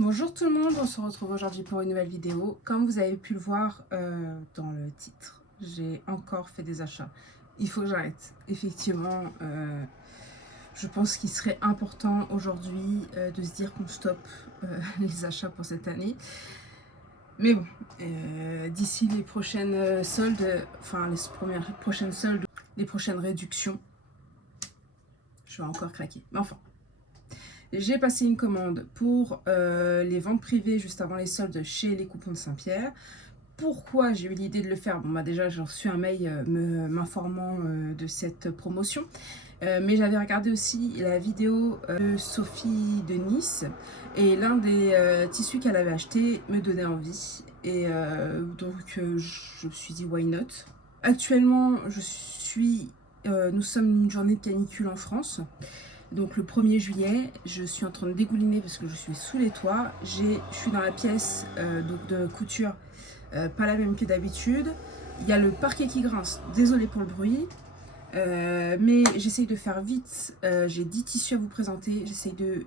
Bonjour tout le monde, on se retrouve aujourd'hui pour une nouvelle vidéo. Comme vous avez pu le voir dans le titre, j'ai encore fait des achats. Il faut que j'arrête. Effectivement, je pense qu'il serait important aujourd'hui de se dire qu'on stoppe les achats pour cette année. Mais bon, d'ici les prochaines soldes, enfin prochaines soldes, les prochaines réductions, je vais encore craquer. Mais enfin. J'ai passé une commande pour les ventes privées juste avant les soldes chez les coupons de Saint-Pierre. Pourquoi j'ai eu l'idée de le faire? Bon, bah déjà, j'ai reçu un mail m'informant de cette promotion. Mais j'avais regardé aussi la vidéo de Sophie de Nice. Et l'un des tissus qu'elle avait acheté me donnait envie. Et donc, je me suis dit, why not? Actuellement, nous sommes une journée de canicule en France. Donc le 1er juillet, je suis en train de dégouliner parce que je suis sous les toits. Je suis dans la pièce donc de couture, pas la même que d'habitude. Il y a le parquet qui grince, désolé pour le bruit. Mais j'essaye de faire vite. J'ai 10 tissus à vous présenter. J'essaye de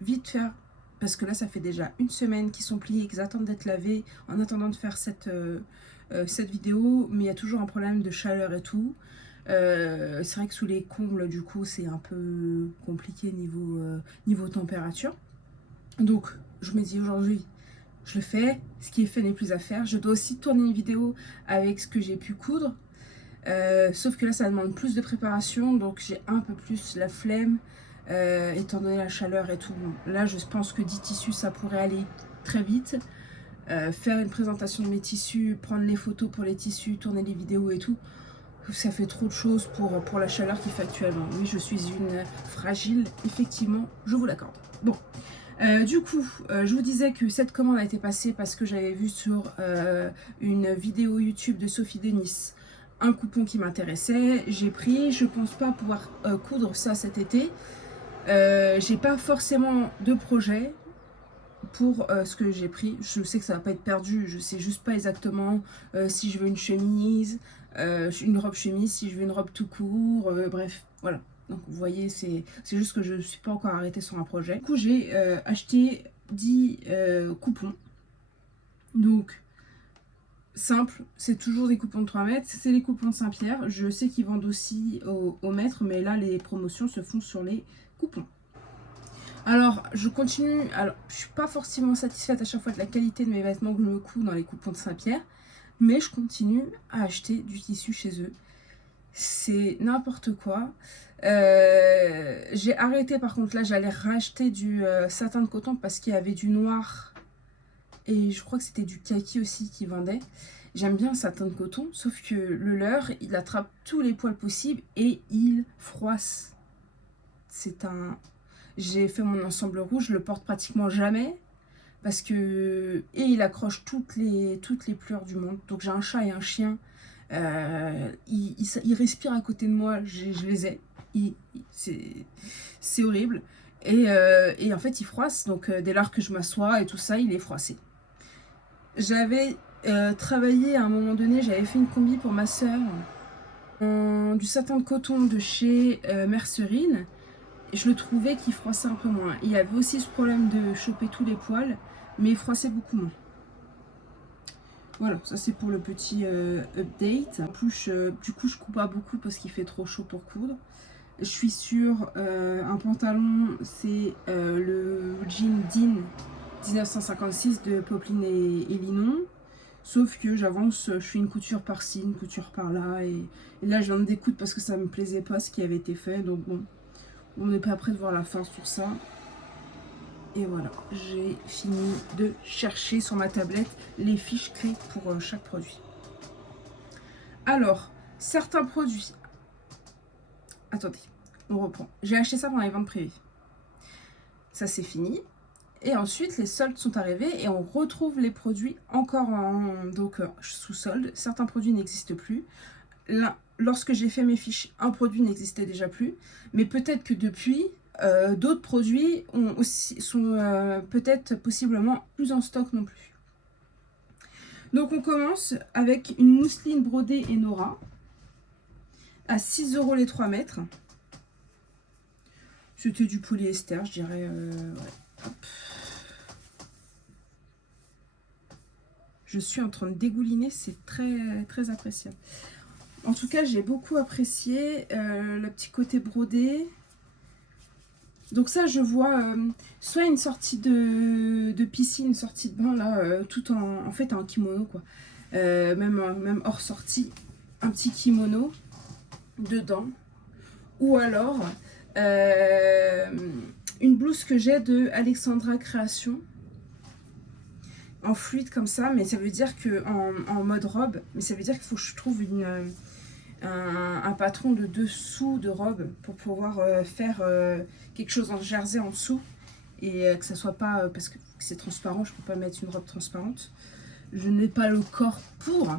vite faire parce que là, ça fait déjà une semaine qu'ils sont pliés, qu'ils attendent d'être lavés en attendant de faire cette vidéo. Mais il y a toujours un problème de chaleur et tout. C'est vrai que sous les combles, du coup, c'est un peu compliqué niveau température. Donc, je me dis aujourd'hui, je le fais. Ce qui est fait n'est plus à faire. Je dois aussi tourner une vidéo avec ce que j'ai pu coudre. Sauf que là, ça demande plus de préparation. Donc, j'ai un peu plus la flemme, étant donné la chaleur et tout. Là, je pense que 10 tissus, ça pourrait aller très vite. Faire une présentation de mes tissus, prendre les photos pour les tissus, tourner les vidéos et tout. Ça fait trop de choses pour la chaleur qu'il fait actuellement. Oui, je suis une fragile, effectivement, je vous l'accorde. Bon, du coup, je vous disais que cette commande a été passée parce que j'avais vu sur une vidéo YouTube de Sophie de Nice un coupon qui m'intéressait. J'ai pris, je pense pas pouvoir coudre ça cet été. J'ai pas forcément de projet pour ce que j'ai pris. Je sais que ça va pas être perdu, je sais juste pas exactement si je veux une chemise, une robe chemise, si je veux une robe tout court, bref, voilà. Donc vous voyez, c'est juste que je ne suis pas encore arrêtée sur un projet. Du coup, j'ai acheté 10 coupons. Donc, simple, c'est toujours des coupons de 3 mètres. C'est les coupons de Saint-Pierre. Je sais qu'ils vendent aussi au mètre, mais là, les promotions se font sur les coupons. Alors, je continue. Alors, je suis pas forcément satisfaite à chaque fois de la qualité de mes vêtements que je me couds dans les coupons de Saint-Pierre, mais je continue à acheter du tissu chez eux. C'est n'importe quoi. J'ai arrêté, par contre, là, j'allais racheter du satin de coton parce qu'il y avait du noir et je crois que c'était du kaki aussi qui vendait. J'aime bien le satin de coton, sauf que le leur, il attrape tous les poils possibles et il froisse. J'ai fait mon ensemble rouge, je le porte pratiquement jamais parce que il accroche toutes les pleurs du monde. Donc j'ai un chat et un chien, ils respirent à côté de moi, je les ai, c'est horrible. Et en fait il froisse, donc dès lors que je m'assois et tout ça, il est froissé. J'avais travaillé à un moment donné, j'avais fait une combi pour ma soeur du satin de coton de chez Mercerine. Je le trouvais qui froissait un peu moins. Il y avait aussi ce problème de choper tous les poils, mais il froissait beaucoup moins. Voilà, ça c'est pour le petit update. En plus, du coup, je coupe pas beaucoup parce qu'il fait trop chaud pour coudre. Je suis sur un pantalon, c'est le jean Dean 1956 de Popeline et Linon. Sauf que j'avance, je fais une couture par-ci, une couture par-là. Et là, je viens de découdre parce que ça me plaisait pas ce qui avait été fait. Donc bon, on n'est pas prêt de voir la fin sur ça. Et voilà, j'ai fini de chercher sur ma tablette les fiches clés pour chaque produit. Alors, certains produits... Attendez, on reprend. J'ai acheté ça pendant les ventes privées. Ça, c'est fini. Et ensuite, les soldes sont arrivés et on retrouve les produits encore sous solde. Certains produits n'existent plus. Là, lorsque j'ai fait mes fiches, un produit n'existait déjà plus. Mais peut-être que depuis, d'autres produits sont peut-être possiblement plus en stock non plus. Donc on commence avec une mousseline brodée Enora à 6 € les 3 mètres. C'était du polyester, je dirais. Ouais. Hop. je suis en train de dégouliner, c'est très, très appréciable. En tout cas, j'ai beaucoup apprécié le petit côté brodé. Donc ça, je vois soit une sortie de piscine, une sortie de bain, là, tout en fait en kimono, quoi. Même hors sortie, un petit kimono dedans. Ou alors, une blouse que j'ai de Alexandra Création, en fluide comme ça, mais ça veut dire que en mode robe, mais ça veut dire qu'il faut que je trouve un patron de dessous de robe pour pouvoir faire quelque chose en jersey en dessous et que ça soit pas parce que c'est transparent, je peux pas mettre une robe transparente, je n'ai pas le corps pour,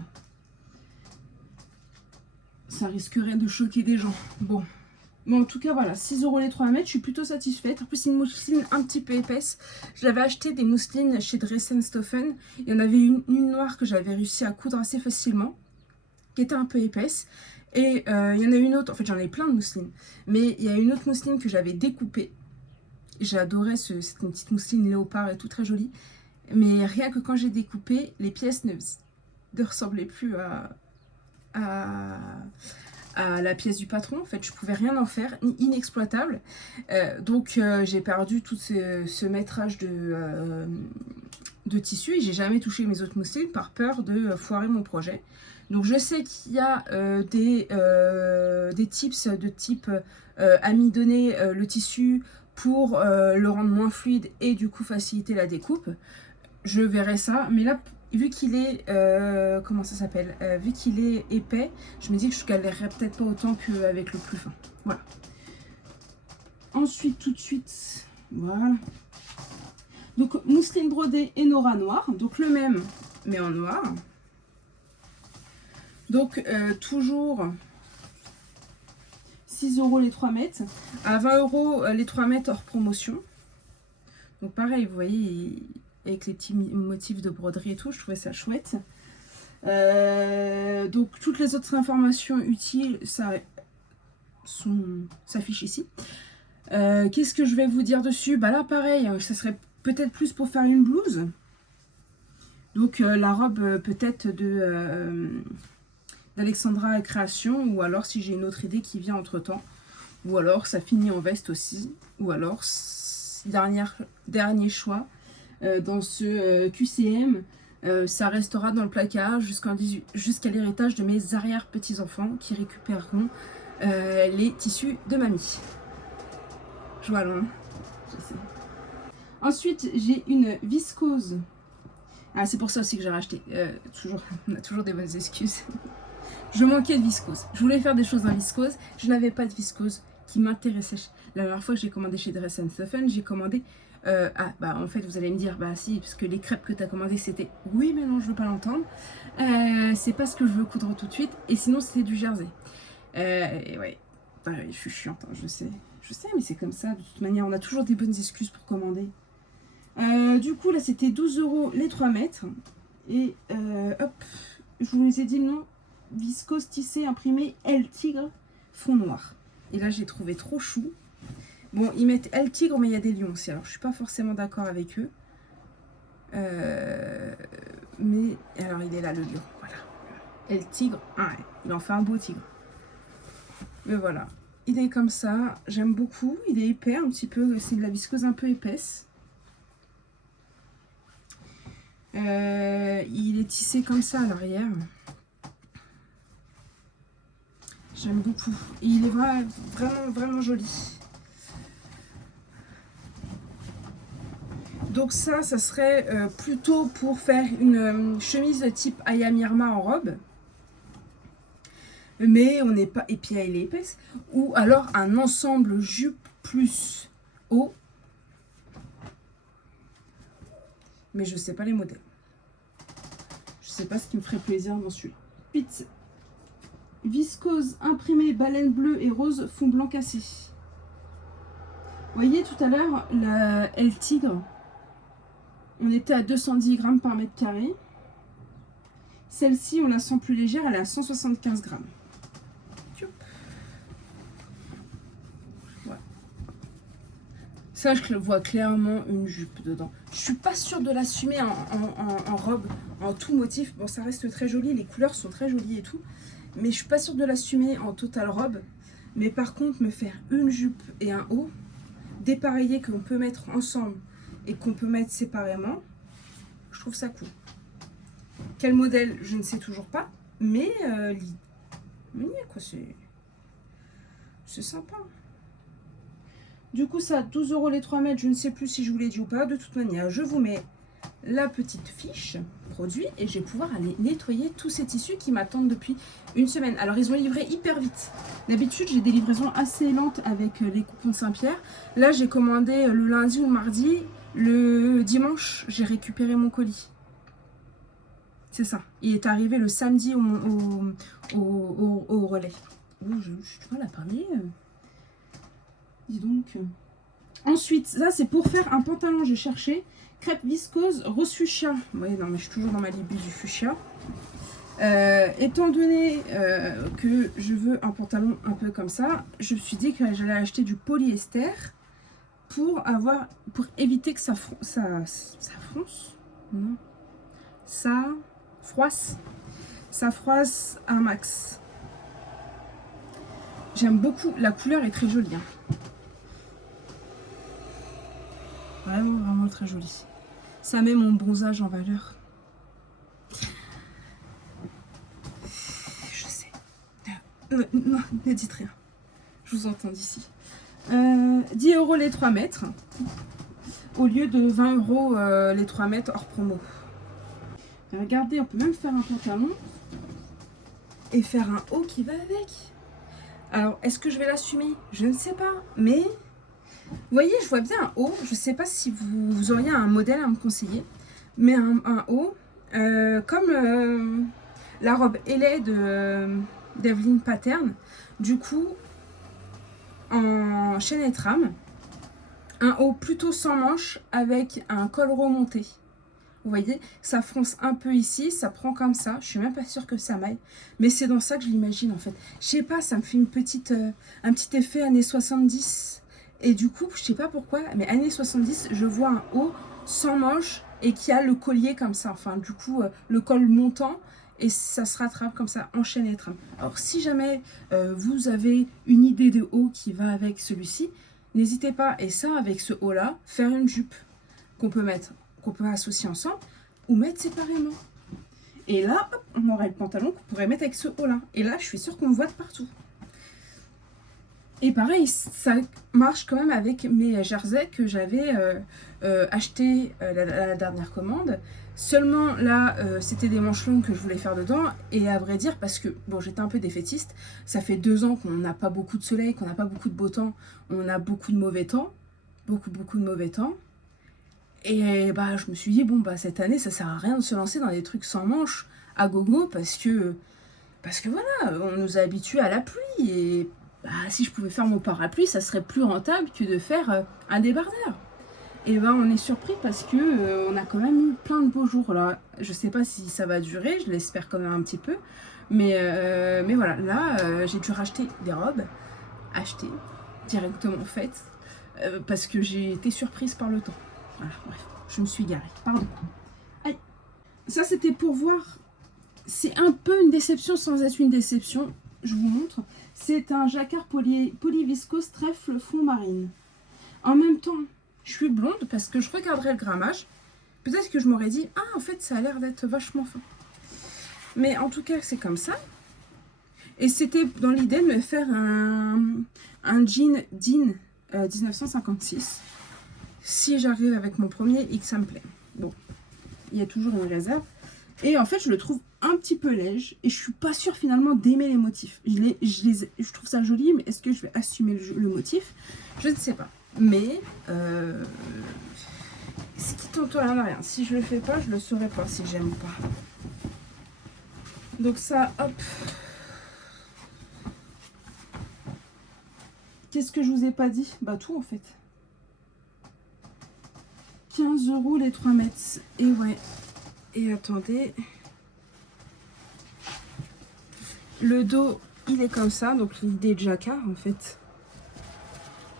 ça risquerait de choquer des gens. Bon, en tout cas voilà, 6 € les 3 mètres, je suis plutôt satisfaite. En plus c'est une mousseline un petit peu épaisse. J'avais acheté des mousselines chez Dressenstoffen, il y en avait une noire que j'avais réussi à coudre assez facilement, qui était un peu épaisse. Et il y en a une autre, en fait j'en ai plein de mousselines, mais il y a une autre mousseline que j'avais découpée. J'ai adoré, c'était une petite mousseline léopard et tout, très jolie. Mais rien que quand j'ai découpé, les pièces ne ressemblaient plus à la pièce du patron. En fait, je pouvais rien en faire, inexploitable. Donc j'ai perdu tout ce métrage de tissu et j'ai jamais touché mes autres mousselines par peur de foirer mon projet. Donc je sais qu'il y a des tips de type amidonner le tissu pour le rendre moins fluide et du coup faciliter la découpe. Je verrai ça, mais là vu qu'il est comment ça s'appelle, vu qu'il est épais, je me dis que je galérerais peut-être pas autant qu'avec le plus fin. Voilà. Ensuite, tout de suite, voilà. Donc mousseline brodée et Nora noir, donc le même mais en noir. Donc toujours 6 € les 3 mètres, à 20 € les 3 mètres hors promotion. Donc pareil, vous voyez, avec les petits motifs de broderie et tout, je trouvais ça chouette. Donc toutes les autres informations utiles s'affichent ici. Qu'est-ce que je vais vous dire dessus? Bah là pareil, ça serait peut-être plus pour faire une blouse. Donc la robe peut-être d'Alexandra Création, ou alors si j'ai une autre idée qui vient entre temps, ou alors ça finit en veste aussi, ou alors dernier choix dans ce QCM, ça restera dans le placard jusqu'à l'héritage de mes arrière-petits-enfants qui récupéreront les tissus de mamie. Je vois loin, je sais. Ensuite j'ai une viscose. Ah, c'est pour ça aussi que j'ai racheté. On a toujours des bonnes excuses. Je manquais de viscose. Je voulais faire des choses en viscose. Je n'avais pas de viscose qui m'intéressait. La dernière fois que j'ai commandé chez Dressenstoffen, j'ai commandé... en fait, vous allez me dire, bah si, parce que les crêpes que tu as commandées, c'était... Oui, mais non, je veux pas l'entendre. C'est pas ce que je veux coudre tout de suite. Et sinon, c'était du jersey. Et ouais, je suis chiante, hein, je sais. Je sais, mais c'est comme ça. De toute manière, on a toujours des bonnes excuses pour commander. Du coup, là, c'était 12 € les 3 mètres. Et hop, je vous les ai dit le nom. Viscose tissé imprimé L Tigre fond noir. Et là, j'ai trouvé trop chou. Bon, ils mettent L Tigre, mais il y a des lions aussi. Alors, je suis pas forcément d'accord avec eux. Mais alors, il est là, le lion. Voilà. L Tigre. Ah ouais, il en fait un beau tigre. Mais voilà. Il est comme ça. J'aime beaucoup. Il est épais un petit peu. C'est de la viscose un peu épaisse. Il est tissé comme ça à l'arrière. J'aime beaucoup. Et il est vraiment joli. Donc ça serait plutôt pour faire une chemise de type Aya Myanmar en robe. Mais on n'est pas... Et puis elle est épaisse. Ou alors un ensemble jupe plus haut. Mais je sais pas les modèles. Je sais pas ce qui me ferait plaisir dans celui-là. Ensuite, viscose imprimée baleine bleue et rose fond blanc cassé. Vous voyez tout à l'heure la L Tigre, on était à 210 grammes par mètre carré. Celle-ci on la sent plus légère, elle est à 175 grammes. Voilà. Ça je vois clairement une jupe dedans. Je suis pas sûre de l'assumer en robe, en tout motif. Bon, ça reste très joli, les couleurs sont très jolies et tout. Mais je suis pas sûre de l'assumer en totale robe. Mais par contre, me faire une jupe et un haut, dépareillé qu'on peut mettre ensemble et qu'on peut mettre séparément, je trouve ça cool. Quel modèle, je ne sais toujours pas. Mais quoi, c'est sympa. Du coup, ça, 12 € les 3 mètres. Je ne sais plus si je vous l'ai dit ou pas. De toute manière, je vous mets la petite fiche produit et je vais pouvoir aller nettoyer tous ces tissus qui m'attendent depuis une semaine. Alors, ils ont livré hyper vite. D'habitude, j'ai des livraisons assez lentes avec les coupons de Saint-Pierre. Là, j'ai commandé le lundi ou le mardi. Le dimanche, j'ai récupéré mon colis. C'est ça. Il est arrivé le samedi au relais. Oh, je suis du mal à parler. Dis donc. Ensuite, ça c'est pour faire un pantalon, j'ai cherché. Crêpe viscose, rose fuchsia. Oui, non, mais je suis toujours dans ma libye du fuchsia. Étant donné que je veux un pantalon un peu comme ça, je me suis dit que j'allais acheter du polyester pour éviter que ça fronce. Non. Ça froisse un max. J'aime beaucoup, la couleur est très jolie. Hein. Vraiment, vraiment très joli. Ça met mon bronzage en valeur. Je sais. Non, ne dites rien. Je vous entends d'ici. 10 € les 3 mètres. Au lieu de 20 € les 3 mètres hors promo. Regardez, on peut même faire un pantalon. Et faire un haut qui va avec. Alors, est-ce que je vais l'assumer? Je ne sais pas. Mais... vous voyez, je vois bien un haut. Je ne sais pas si vous auriez un modèle à me conseiller. Mais un haut, comme la robe ailée d'Evelyn Pattern. Du coup, en chaîne et trame. Un haut plutôt sans manches avec un col remonté. Vous voyez, ça fronce un peu ici, ça prend comme ça. Je suis même pas sûre que ça m'aille. Mais c'est dans ça que je l'imagine en fait. Je sais pas, ça me fait un petit effet années 70. Et du coup, je sais pas pourquoi, mais années 70, je vois un haut sans manches et qui a le collier comme ça. Enfin, du coup, le col montant et ça se rattrape comme ça, en chaîne et trame. Alors, si jamais vous avez une idée de haut qui va avec celui-ci, n'hésitez pas. Et ça, avec ce haut-là, faire une jupe qu'on peut associer ensemble ou mettre séparément. Et là, hop, on aurait le pantalon qu'on pourrait mettre avec ce haut-là. Et là, je suis sûre qu'on me voit de partout. Et pareil, ça marche quand même avec mes jerseys que j'avais acheté la dernière commande. Seulement là, c'était des manches longues que je voulais faire dedans. Et à vrai dire, parce que bon, j'étais un peu défaitiste, ça fait 2 ans qu'on n'a pas beaucoup de soleil, qu'on n'a pas beaucoup de beau temps, on a beaucoup de mauvais temps, beaucoup de mauvais temps. Et bah, je me suis dit, bon, bah, cette année, ça sert à rien de se lancer dans des trucs sans manches à gogo parce que voilà, on nous a habitués à la pluie. Et bah, si je pouvais faire mon parapluie, ça serait plus rentable que de faire un débardeur. Et bah, on est surpris parce que on a quand même eu plein de beaux jours là. Je sais pas si ça va durer, je l'espère quand même un petit peu. Mais voilà, là, j'ai dû racheter des robes, acheter directement faites, parce que j'ai été surprise par le temps. Voilà, bref, je me suis garée, pardon. Allez. Ça, c'était pour voir. C'est un peu une déception sans être une déception. Je vous montre. C'est un jacquard polyviscose trèfle fond marine. En même temps, je suis blonde parce que je regarderai le grammage. Peut-être que je m'aurais dit, ah, en fait, ça a l'air d'être vachement fin. Mais en tout cas, c'est comme ça. Et c'était dans l'idée de me faire un jean Dean 1956. Si j'arrive avec mon premier et que ça me plaît. Bon, il y a toujours une réserve. Et en fait, je le trouve un petit peu léger. Et je suis pas sûre finalement d'aimer les motifs. Je trouve ça joli, mais est-ce que je vais assumer le motif? Je ne sais pas. Mais, ce qui tente rien à rien. Si je le fais pas, je le saurais pas si j'aime ou pas. Donc ça, hop. Qu'est-ce que je vous ai pas dit? Bah tout en fait. 15 € les 3 mètres. Et ouais. Et attendez. Le dos, il est comme ça. Donc l'idée de jacquard en fait.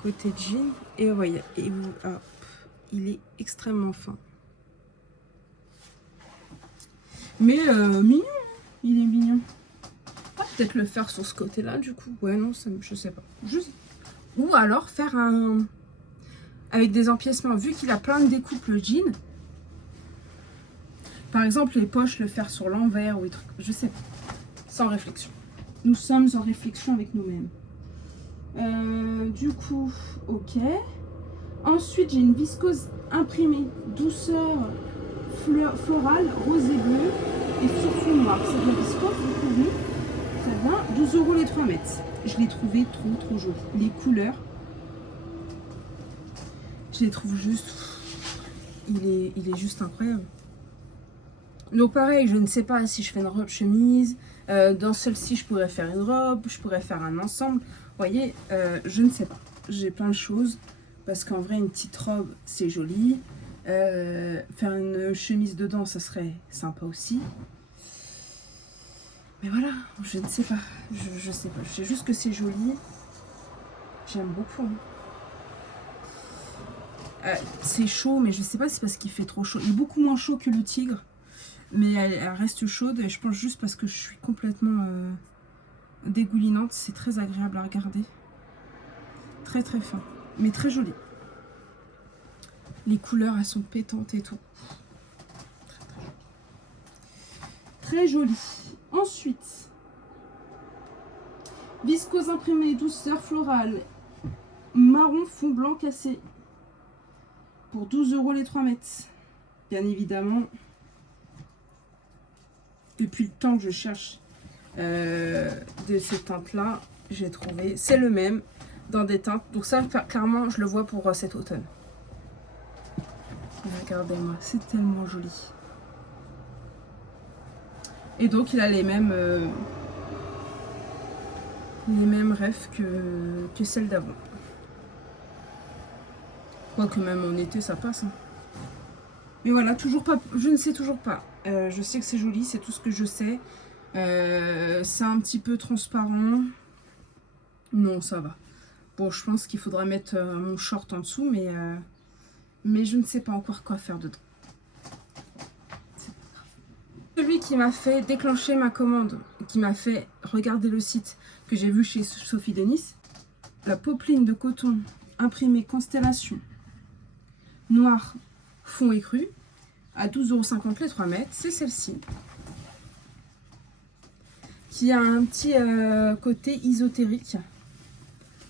Côté jean. Et voyez. Et vous, hop. il est extrêmement fin. Mais mignon, il est mignon. On va peut-être le faire sur ce côté-là, du coup. Ouais, non, ça, je sais pas. Ou alors faire un... avec des empiècements. Vu qu'il a plein de découpes, le jean. Par exemple, les poches, le faire sur l'envers ou des trucs. Je sais pas. Sans réflexion. Nous sommes en réflexion avec nous-mêmes. Du coup, ok. Ensuite, j'ai une viscose imprimée. Douceur florale, rose et bleu. Et sur fond noir. C'est de la viscose, vous trouvez? Très bien. 12 € les 3 mètres. Je l'ai trouvé trop joli. Les couleurs, je les trouve juste... Il est juste incroyable. Donc pareil, je ne sais pas si je fais une robe chemise. Dans celle-ci, je pourrais faire une robe. Je pourrais faire un ensemble. Vous voyez, je ne sais pas. J'ai plein de choses. Parce qu'en vrai, une petite robe, c'est joli. Faire une chemise dedans, ça serait sympa aussi. Mais voilà, je ne sais pas. Je sais pas. Je sais juste que c'est joli. J'aime beaucoup. C'est chaud, mais je sais pas si c'est parce qu'il fait trop chaud. Il est beaucoup moins chaud que le tigre. Mais elle reste chaude. Et je pense juste parce que je suis complètement dégoulinante. C'est très agréable à regarder. Très très fin. Mais très joli. Les couleurs, elles sont pétantes et tout. Très joli. Ensuite, viscose imprimée, douceur florale, marron fond blanc cassé. Pour 12 € les 3 mètres. Bien évidemment, depuis le temps que je cherche de ces teintes-là, j'ai trouvé. C'est le même dans des teintes. Donc ça, clairement, je le vois pour cet automne. Regardez-moi, c'est tellement joli. Et donc, il a les mêmes rêves que celle d'avant. Quoique même en été, ça passe. Hein. Mais voilà, toujours pas. Je ne sais toujours pas. Je sais que c'est joli, c'est tout ce que je sais. C'est un petit peu transparent. Non, ça va. Bon, je pense qu'il faudra mettre mon short en dessous, mais je ne sais pas encore quoi faire dedans. Celui qui m'a fait déclencher ma commande, qui m'a fait regarder le site que j'ai vu chez Sophie Denis, la popeline de coton imprimée Constellation noir fond écru à 12,50 € les 3 mètres, c'est celle-ci qui a un petit côté ésotérique.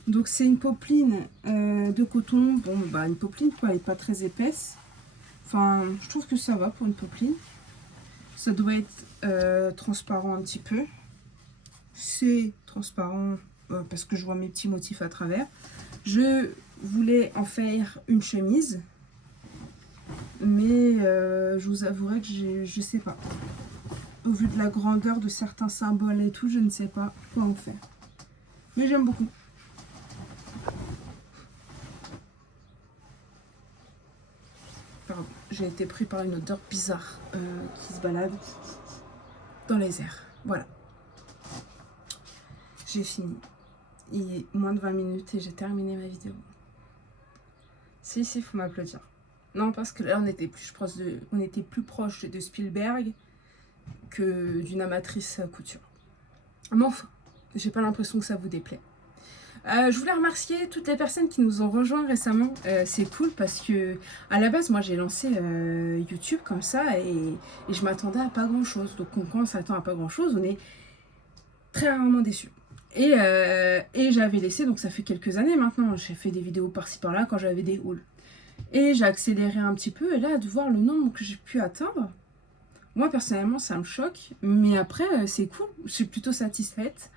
Donc c'est une popeline de coton, bon bah une popeline quoi, elle n'est pas très épaisse, enfin je trouve que ça va pour une popeline. Ça doit être transparent un petit peu, c'est transparent parce que je vois mes petits motifs à travers. Je voulais en faire une chemise, mais je vous avouerai que je sais pas. Au vu de la grandeur de certains symboles et tout, je ne sais pas quoi en faire. Mais j'aime beaucoup. Pardon, j'ai été pris par une odeur bizarre qui se balade dans les airs. Voilà. J'ai fini. Il est moins de 20 minutes et j'ai terminé ma vidéo. Si, il faut m'applaudir. Non, parce que là, on était plus proche de Spielberg que d'une amatrice couture. Mais enfin, j'ai pas l'impression que ça vous déplaît. Je voulais remercier toutes les personnes qui nous ont rejoints récemment. C'est cool parce que à la base, moi, j'ai lancé YouTube comme ça et je m'attendais à pas grand chose. Donc, quand on s'attend à pas grand chose, on est très rarement déçu. Et j'avais laissé, donc ça fait quelques années maintenant, j'ai fait des vidéos par-ci par-là quand j'avais des hauls. Et j'ai accéléré un petit peu, et là, de voir le nombre que j'ai pu atteindre, moi personnellement, ça me choque. Mais après, c'est cool, je suis plutôt satisfaite.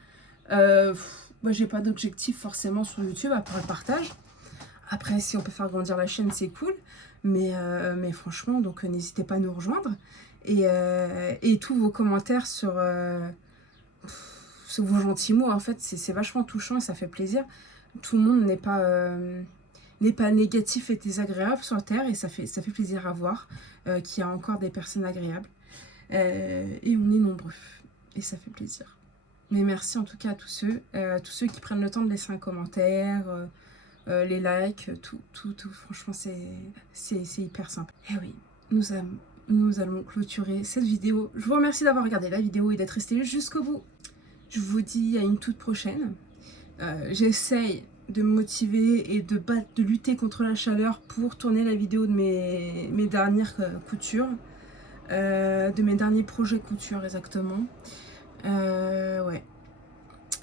Moi, j'ai pas d'objectif forcément sur YouTube, à part le partage. Après, si on peut faire grandir la chaîne, c'est cool. Mais franchement, donc n'hésitez pas à nous rejoindre. Et tous vos commentaires sur vos gentils mots, en fait, c'est vachement touchant et ça fait plaisir. Tout le monde n'est pas négatif et désagréable sur Terre et ça fait plaisir à voir qu'il y a encore des personnes agréables. Et on est nombreux et ça fait plaisir. Mais merci en tout cas à tous ceux qui prennent le temps de laisser un commentaire, les likes, tout. Franchement, c'est hyper simple. Et oui, nous allons clôturer cette vidéo. Je vous remercie d'avoir regardé la vidéo et d'être resté jusqu'au bout. Je vous dis à une toute prochaine. J'essaye de me motiver et de lutter contre la chaleur pour tourner la vidéo de mes dernières coutures. De mes derniers projets couture exactement. Ouais.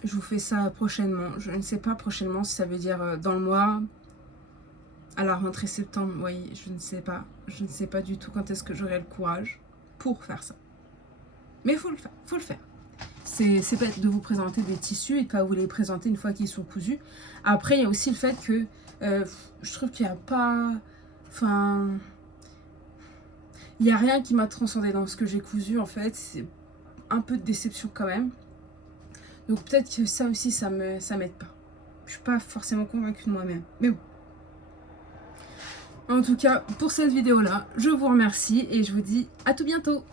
Je vous fais ça prochainement. Je ne sais pas prochainement si ça veut dire dans le mois, à la rentrée septembre. Oui, je ne sais pas. Je ne sais pas du tout quand est-ce que j'aurai le courage pour faire ça. Mais il faut le faire. Faut le faire. C'est bête de vous présenter des tissus et de pas vous les présenter une fois qu'ils sont cousus. Après, il y a aussi le fait que je trouve qu'il n'y a pas... Enfin... Il n'y a rien qui m'a transcendé dans ce que j'ai cousu en fait. C'est un peu de déception quand même. Donc peut-être que ça aussi, ça m'aide pas. Je suis pas forcément convaincue de moi-même. Mais bon. En tout cas, pour cette vidéo-là, je vous remercie et je vous dis à tout bientôt.